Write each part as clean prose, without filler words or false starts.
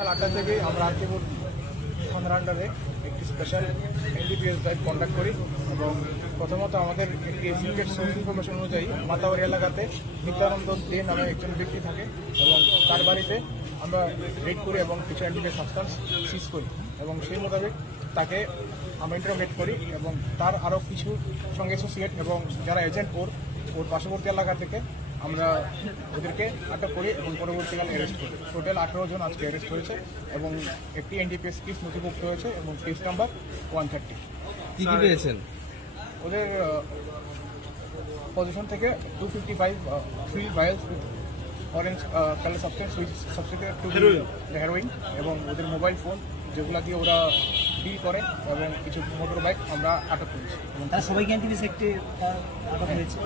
আটটা থেকে আমরা আরকিপুর থানার আন্ডারে একটি স্পেশাল এনডিপিএস ড্রাইভ কন্ডাক্ট করি এবং প্রথমত আমাদের একটি সিক্রেট সোর্স ইনফরমেশন অনুযায়ী মাতাবাড়ি এলাকাতে নিত্যানন্দ দে নামে একজন ব্যক্তি থাকে এবং তার বাড়িতে আমরা রেড করি এবং কিছু এনডিপিএস সাবস্টান্স সিজ করি এবং সেই মোতাবেক তাকে আমরা ইন্টারোগেট করি এবং তার আরও কিছু সঙ্গে অ্যাসোসিয়েট এবং যারা এজেন্ট ওর পার্শ্ববর্তী এলাকা থেকে আমরা ওদেরকে আটক করি এবং পরবর্তীকালে অ্যারেস্ট করি। টোটাল 18 জন আজকে অ্যারেস্ট হয়েছে এবং একটি এনডিপিএস কেস নথিভুক্ত হয়েছে এবং কেস নাম্বার 130। কি কি পেয়েছেন? ওদের পজিশন থেকে 255 filled vials with orange colour substance which substituted to heroin এবং ওদের মোবাইল ফোন যেগুলো দিয়ে ওরা ডিল করে এবং কিছু মোটর বাইক আমরা আটক করেছি। তারা সবাইকে এনটিপিএস একটি আটক হয়েছে।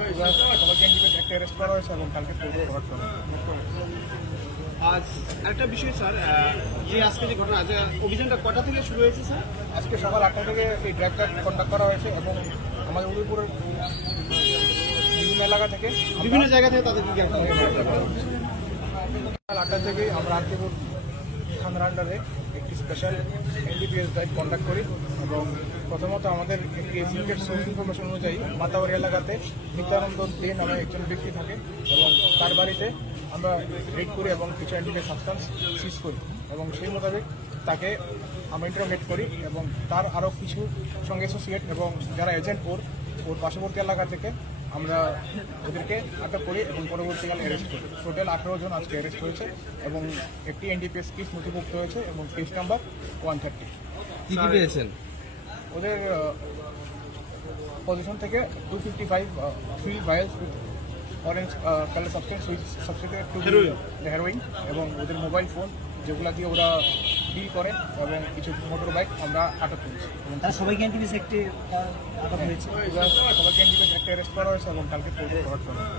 সবাইকে এনডিপিএস একটা অ্যারেস্ট করা হয়েছে এবং কালকে কোর্টে ফরওয়ার্ড করা হবে। আজ একটা বিষয় স্যার, যে আজকে যে ঘটনা আছে, অভিযানটা কটা থেকে শুরু হয়েছে স্যার? আজকে সকাল 8টা থেকে এই ড্রাইভটা কন্ডাক্ট করা হয়েছে এবং আমাদের উদয়পুরের বিভিন্ন এলাকা থেকে বিভিন্ন জায়গা থেকে তাদেরকে গ্রেফতার করা হয়েছে। সকাল 8টা থেকে আমরা আরকিপুর থানার আন্ডারে একটি স্পেশাল এনডিপিএস ড্রাইভ কন্ডাক্ট করি এবং প্রথমত আমাদের একটি সিক্রেট সোর্স ইনফরমেশন অনুযায়ী মাতাবাড়ি এলাকাতে নিত্যানন্দ দে নামে একজন ব্যক্তি থাকে এবং তার বাড়িতে আমরা রেড করি এবং কিছু এনডিপিএস সাবস্টান্স সিজ করি এবং সেই মোতাবেক তাকে আমরা ইন্টারোগেট করি এবং তার আরও কিছু সঙ্গে অ্যাসোসিয়েট এবং যারা এজেন্ট ওর পার্শ্ববর্তী এলাকা থেকে আমরা ওদেরকে আটক করি এবং পরবর্তীকালে অ্যারেস্ট করি। টোটাল 18 জন আজকে অ্যারেস্ট হয়েছে এবং একটি এনডিপিএস কেস নথিভুক্ত হয়েছে এবং কেস নাম্বার 130। কি কি পেয়েছেন? ওদের পজিশন থেকে 255 filled vials with orange colour substance which substituted to heroin এবং ওদের মোবাইল ফোন যেগুলো দিয়ে ওরা ডিল করে এবং কিছু মোটর বাইক আমরা আটক করেছি। তারা সবাইকে এনটিপিএস একটি আটক হয়েছে। সবাইকে এনডিপিএস একটা অ্যারেস্ট করা হয়েছে এবং কালকে কোর্টে ফরওয়ার্ড করা হবে।